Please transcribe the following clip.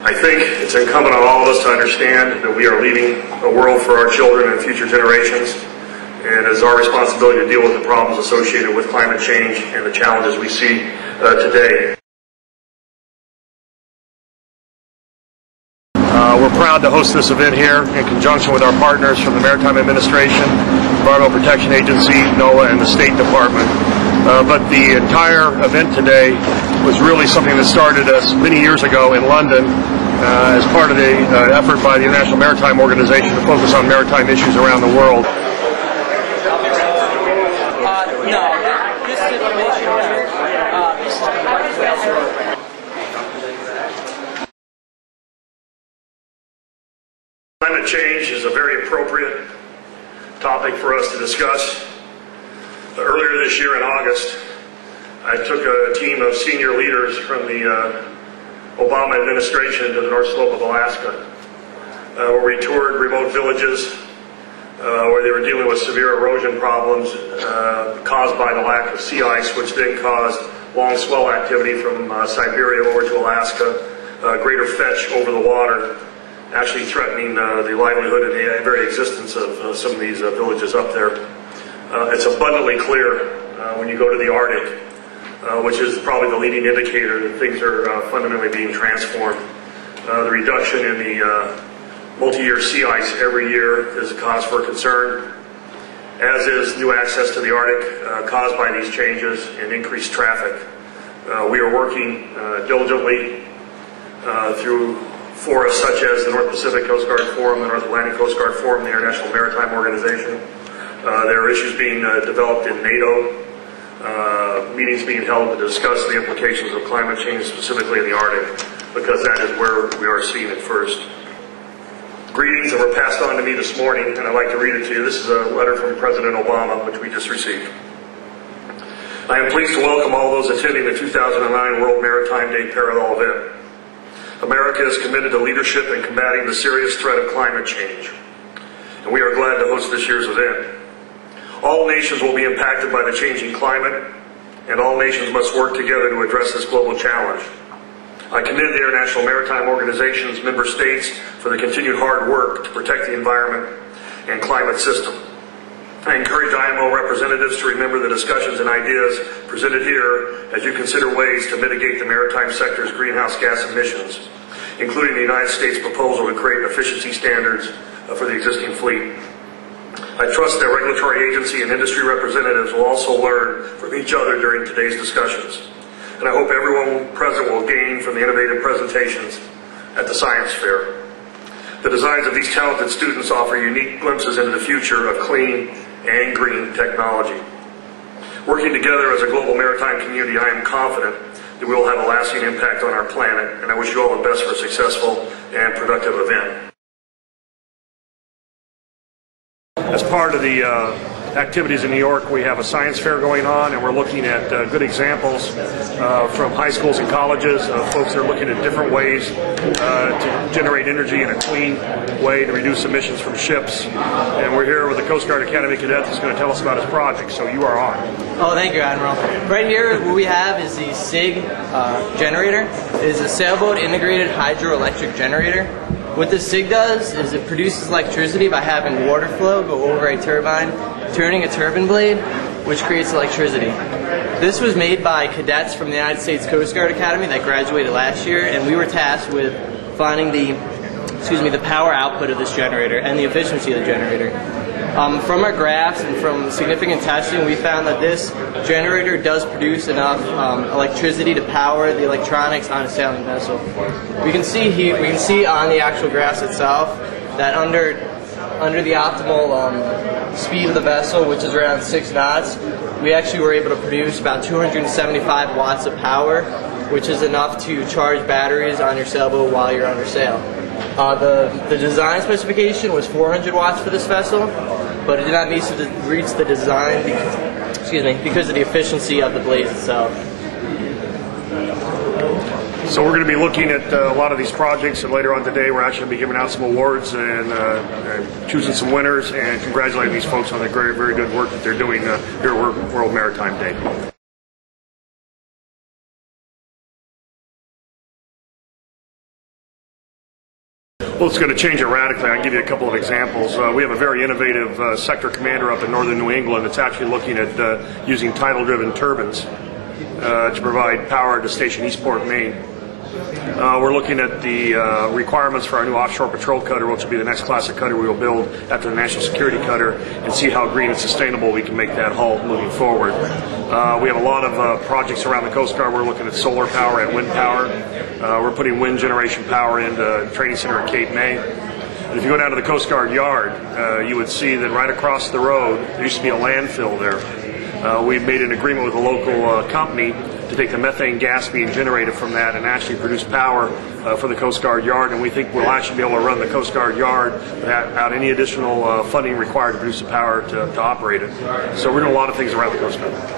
I think it's incumbent on all of us to understand that we are leaving a world for our children and future generations, and it is our responsibility to deal with the problems associated with climate change and the challenges we see today. We're proud to host this event here in conjunction with our partners from the Maritime Administration, Environmental Protection Agency, NOAA, and the State Department. But the entire event today was really something that started us many years ago in London as part of the effort by the International Maritime Organization to focus on maritime issues around the world. Climate change is a very appropriate topic for us to discuss. Earlier this year in August, I took a team of senior leaders from the Obama administration to the North Slope of Alaska, where we toured remote villages where they were dealing with severe erosion problems caused by the lack of sea ice, which then caused long swell activity from Siberia over to Alaska, greater fetch over the water, actually threatening the livelihood and the very existence of some of these villages up there. It's abundantly clear when you go to the Arctic, which is probably the leading indicator that things are fundamentally being transformed. The reduction in the multi-year sea ice every year is a cause for concern, as is new access to the Arctic caused by these changes and increased traffic. We are working diligently through forums such as the North Pacific Coast Guard Forum, the North Atlantic Coast Guard Forum, the International Maritime Organization. There are issues being developed in NATO, meetings being held to discuss the implications of climate change, specifically in the Arctic, because that is where we are seeing it first. Greetings that were passed on to me this morning, and I'd like to read it to you. This is a letter from President Obama, which we just received. I am pleased to welcome all those attending the 2009 World Maritime Day Parallel event. America is committed to leadership in combating the serious threat of climate change, and we are glad to host this year's event. All nations will be impacted by the changing climate, and all nations must work together to address this global challenge. I commend the International Maritime Organization's member states for the continued hard work to protect the environment and climate system. I encourage IMO representatives to remember the discussions and ideas presented here as you consider ways to mitigate the maritime sector's greenhouse gas emissions, including the United States proposal to create efficiency standards for the existing fleet. I trust that regulatory agency and industry representatives will also learn from each other during today's discussions. And I hope everyone present will gain from the innovative presentations at the Science Fair. The designs of these talented students offer unique glimpses into the future of clean and green technology. Working together as a global maritime community, I am confident that we will have a lasting impact on our planet, and I wish you all the best for a successful and productive event. As part of the activities in New York, we have a science fair going on, and we're looking at good examples from high schools and colleges of folks that are looking at different ways to generate energy in a clean way to reduce emissions from ships. And we're here with the Coast Guard Academy cadet that's going to tell us about his project, so you are on. Oh, thank you, Admiral. Right here, what we have is the SIG generator. It is a sailboat integrated hydroelectric generator. What this SIG does is it produces electricity by having water flow go over a turbine, turning a turbine blade, which creates electricity. This was made by cadets from the United States Coast Guard Academy that graduated last year, and we were tasked with finding the power output of this generator and the efficiency of the generator. From our graphs and from significant testing, we found that this generator does produce enough electricity to power the electronics on a sailing vessel. We can see here, we can see on the actual graphs itself that under the optimal speed of the vessel, which is around 6 knots, we actually were able to produce about 275 watts of power, which is enough to charge batteries on your sailboat while you're under sail. The design specification was 400 watts for this vessel, but it did not reach the design because of the efficiency of the blades itself. So we're going to be looking at a lot of these projects, and later on today we're actually going to be giving out some awards and choosing some winners and congratulating these folks on the very, very good work that they're doing here at World Maritime Day. Well, it's going to change it radically. I can give you a couple of examples. We have a very innovative sector commander up in northern New England that's actually looking at using tidal-driven turbines to provide power to Station Eastport, Maine. We're looking at the requirements for our new offshore patrol cutter, which will be the next class of cutter we will build after the national security cutter, and see how green and sustainable we can make that hull moving forward. We have a lot of projects around the Coast Guard. We're looking at solar power and wind power. We're putting wind generation power into the training center at Cape May. And if you go down to the Coast Guard yard, you would see that right across the road, there used to be a landfill there. We've made an agreement with a local company to take the methane gas being generated from that and actually produce power for the Coast Guard yard, and we think we'll actually be able to run the Coast Guard yard without any additional funding required to produce the power to operate it. So we're doing a lot of things around the Coast Guard.